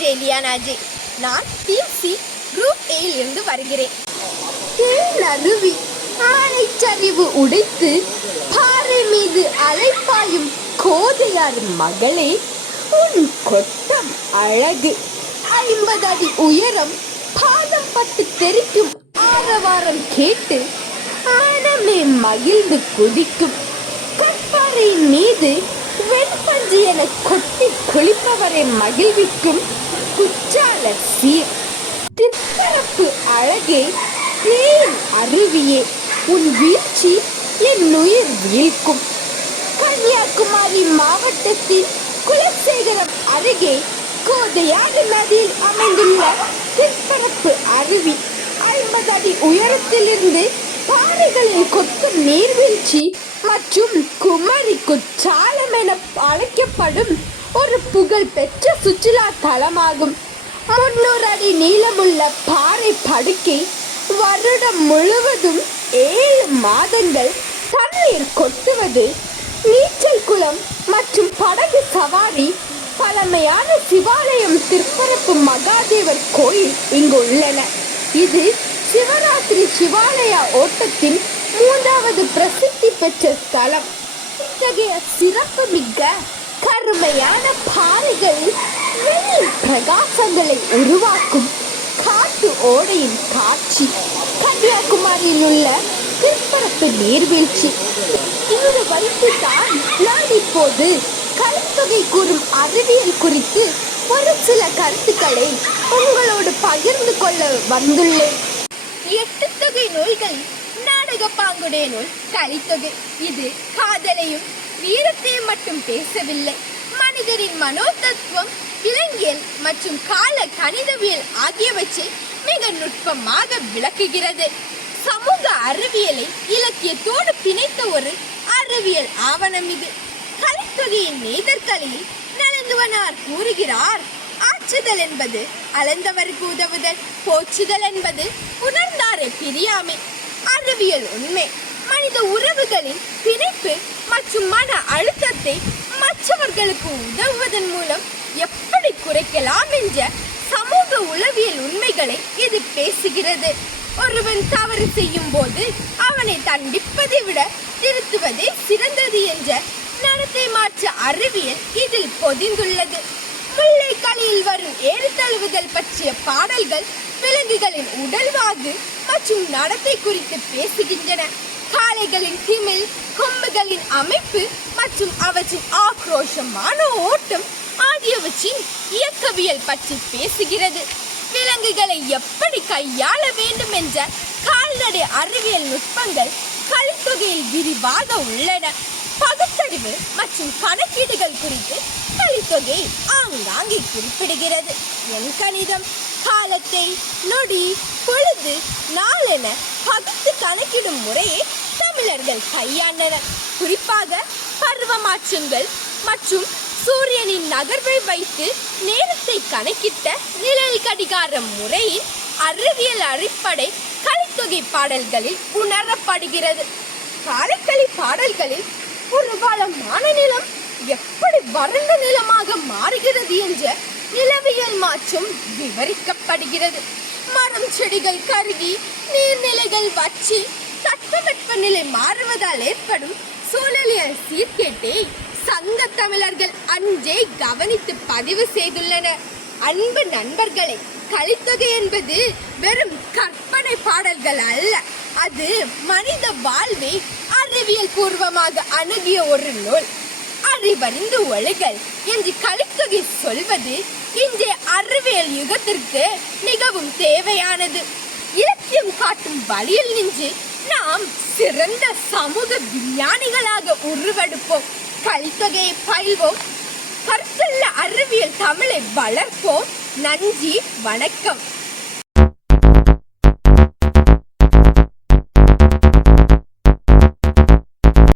ஜெலியானாஜி. நான் DC group ஏயில் இருந்து வருகிறேன். அருவி ஆனைச்சரிவு உடைத்து பாறை மீது அலைப்பாயும் கோதையார் மகளே, உன் கொட்டம் அழகு. 50 அடி உயரம், பாதம் பட்டு தெரிக்கும் ஆரவாரம் கேட்டு ஆனமே மகிழ்ந்து குதிக்கும். கற்பாறையின் மீது வெண்பஞ்சு என கொட்டி குளிப்பவரை மகிழ்விக்கும் குற்றால சீர். திற்பரப்பு அழகே, தேன் அருவியே, உன் வீழ்ச்சி என் உயிர் வீழ்க்கும். கன்னியாகுமரி மாவட்டத்தின் குலசேகரம் அருகே கோதையாறு நதியில் அமைந்துள்ள திற்பரப்பு அருவி 50 அடி உயரத்திலிருந்து பாறைகளில் கொத்தும் நீர்வீழ்ச்சி மற்றும் குமரி குற்றாலம் என அழைக்கப்படும் ஒரு புகழ்பெற்ற சுற்றுலா தலமாகும். 300 அடி நீளமுள்ள பாறை படுக்கை வருடம் முழுவதும் 7 மாதங்கள் தண்ணீர் கொட்டுவது, நீச்சல் குளம் மற்றும் படகு சவாரி, பழமையான சிவாலயம், திற்பரப்பு மகாதேவர் கோயில் இங்கு உள்ளன. இது சிவராத்திரி சிவாலய ஓட்டத்தின் 3வது பிரசித்தி பெற்ற ஸ்தலம். இத்தகைய சிறப்பு மிக்க கருமையான பாறைகள் வெள்ளி பிரகாசங்களை உருவாக்கும் காட்டு ஓடையின் காட்சி. கன்னியாகுமரியில் உள்ள திற்பரப்பு நீர்வீழ்ச்சி. இங்கு வைத்துதான் நான் இப்போது கலித்தொகை கூறும் அறிவியல் குறித்து ஒரு சில கருத்துக்களை உங்களோடு பகிர்ந்து கொள்ள வந்துள்ளேன். 8 தொகை நூல்கள் நாடக பாங்குடைய நூல் கலித்தொகை. இது காதலையும் வீரத்தையும் மட்டும் பேசவில்லை, மனிதரின் மனோதத்துவம், விலங்கியல் மற்றும் கால கணிதவியல் ஆகியவற்றை மிக நுட்பமாக விளக்குகிறது. சமூக அறிவியலை இலக்கியத்தோடு பிணைத்த ஒரு அறிவியல் ஆவணம் இது. கலித்தொகையின் நெய்தற்கலையில் நலந்துவனார் கூறுகிறார், ஆற்றுதல் என்பது அளந்தவருக்கு உதவுதல், போற்றுதல் என்பது உணர்ந்தாரை பிரியாமை. அறிவியல் உண்மை மனித உறவுகளின் பிணைப்பு மற்றும் மன அழுத்தத்தை மற்றவர்களுக்கு உதவுவதன் மூலம் எப்படி குறைக்கலாம் என்ற சமூக உளவியல் உண்மைகளை இது பேசுகிறது. ஒருவன் தவறு செய்யும் போது அவனை தண்டிப்பதை விட திருத்துவதே சிறந்தது என்ற நடத்தை மாற்ற அறிவியல் இதில் பொதிந்துள்ளது. முல்லை கலையில் வரும் ஏறுதழுவுதல் பற்றிய பாடல்கள் விலங்குகளின் உடல்வாகு மற்றும் நடத்தை குறித்து பேசுகின்றன. காளைகளின் திமில், கொம்புகளின் அமைப்பு மற்றும் அவற்றின் ஆக்ரோஷமான ஓட்டம் ஆகியவற்றின் இயக்கவியல் பற்றி பேசுகிறது. விலங்குகளை எப்படி கையாள வேண்டும் என்ற கால்நடை அறிவியல் நுட்பங்கள் கலித்தொகையில் விரிவாக உள்ளன. பகுத்தறிவு மற்றும் கணக்கீடுகள் குறித்து கலித்தொகை ஆங்காங்கே குறிப்பிடுகிறது. எண் கணிதம் காலத்தை நொடி, பொழுது, நாள் என பகுத்து கணக்கிடும் முறையை தமிழர்கள் கையாண்டனர். குறிப்பாக பருவ மாற்றங்கள் மற்றும் சூரியனின் நகர்வை வைத்து நேரத்தை கணக்கிட்ட நிழல் கடிகார முறையின் அறிவியல் அடிப்படை கலித்தொகை பாடல்களில் உணரப்படுகிறது. காரைக்களி பாடல்களில் ஒரு வளமான நிலம் எப்படி வறண்ட நிலமாக மாறுகிறது என்ற நிலவியல் மாற்றம் விவரிக்கப்படுகிறது. மரம் செடிகள் கருகி நீர்நிலைகள் வற்றி தட்பவெப்பநிலை மாறுவதால் ஏற்படும் சூழலியல் சீர்கேட்டை சங்க தமிழர்கள் அன்றே கவனித்து பதிவு செய்துள்ளனர். அன்பு நண்பர்களே, கலித்தொகை என்பது வெறும் கற்பனை பாடல்கள் அல்ல, அது மனித வாழ்வை அறிவியல் பூர்வமாக அணுகிய ஒரு நூல். அறிவறிந்து ஒழுகல் என்று கலித்தொகை சொல்வது இன்றைய அறிவியல் யுகத்திற்கு மிகவும் தேவையானது. இலக்கியம் காட்டும் வழியில் நின்று நாம் சிறந்த சமூக விஞ்ஞானிகளாக உருவெடுப்போம். கலித்தொகையை பயில்வோம், கற்கள்ள அறிவியல் தமிழை வளர்ப்போம். நன்றி, வணக்கம்.